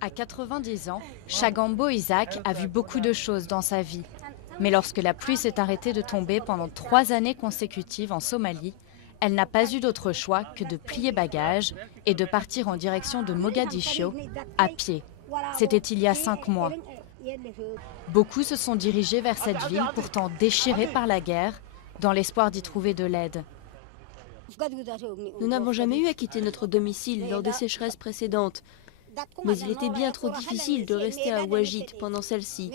À 90 ans, Chagambo Isaac a vu beaucoup de choses dans sa vie. Mais lorsque la pluie s'est arrêtée de tomber pendant 3 années consécutives en Somalie, elle n'a pas eu d'autre choix que de plier bagages et de partir en direction de Mogadiscio à pied. C'était il y a 5 mois. Beaucoup se sont dirigés vers cette ville pourtant déchirée par la guerre, dans l'espoir d'y trouver de l'aide. Nous n'avons jamais eu à quitter notre domicile lors des sécheresses précédentes. Mais il était bien trop difficile de rester à Ouagit pendant celle-ci.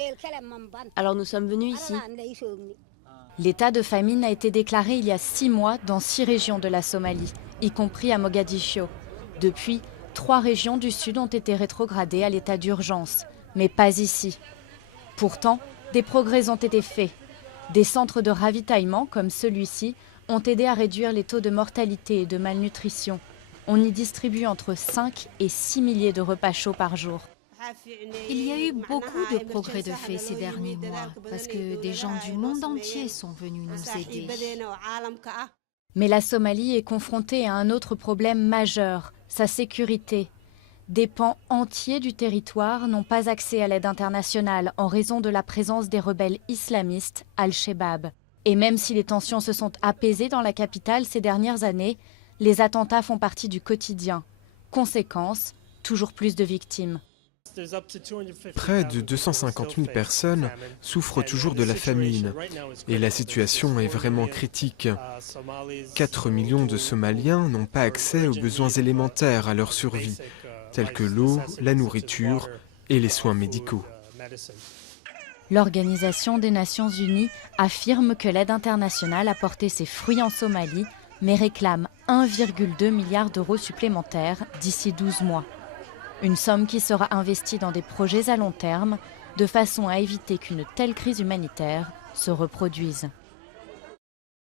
Alors nous sommes venus ici. L'état de famine a été déclaré il y a 6 mois dans 6 régions de la Somalie, y compris à Mogadiscio. Depuis, 3 régions du sud ont été rétrogradées à l'état d'urgence, mais pas ici. Pourtant, des progrès ont été faits. Des centres de ravitaillement, comme celui-ci, ont aidé à réduire les taux de mortalité et de malnutrition. On y distribue entre 5 et 6 milliers de repas chauds par jour. Il y a eu beaucoup de progrès de faits ces derniers mois, parce que des gens du monde entier sont venus nous aider. Mais la Somalie est confrontée à un autre problème majeur, sa sécurité. Des pans entiers du territoire n'ont pas accès à l'aide internationale en raison de la présence des rebelles islamistes Al-Shabaab. Et même si les tensions se sont apaisées dans la capitale ces dernières années, les attentats font partie du quotidien. Conséquence, toujours plus de victimes. Près de 250 000 personnes souffrent toujours de la famine et la situation est vraiment critique. 4 millions de Somaliens n'ont pas accès aux besoins élémentaires à leur survie, tels que l'eau, la nourriture et les soins médicaux. L'Organisation des Nations Unies affirme que l'aide internationale a porté ses fruits en Somalie, mais réclame 1,2 milliard d'euros supplémentaires d'ici 12 mois. Une somme qui sera investie dans des projets à long terme, de façon à éviter qu'une telle crise humanitaire se reproduise.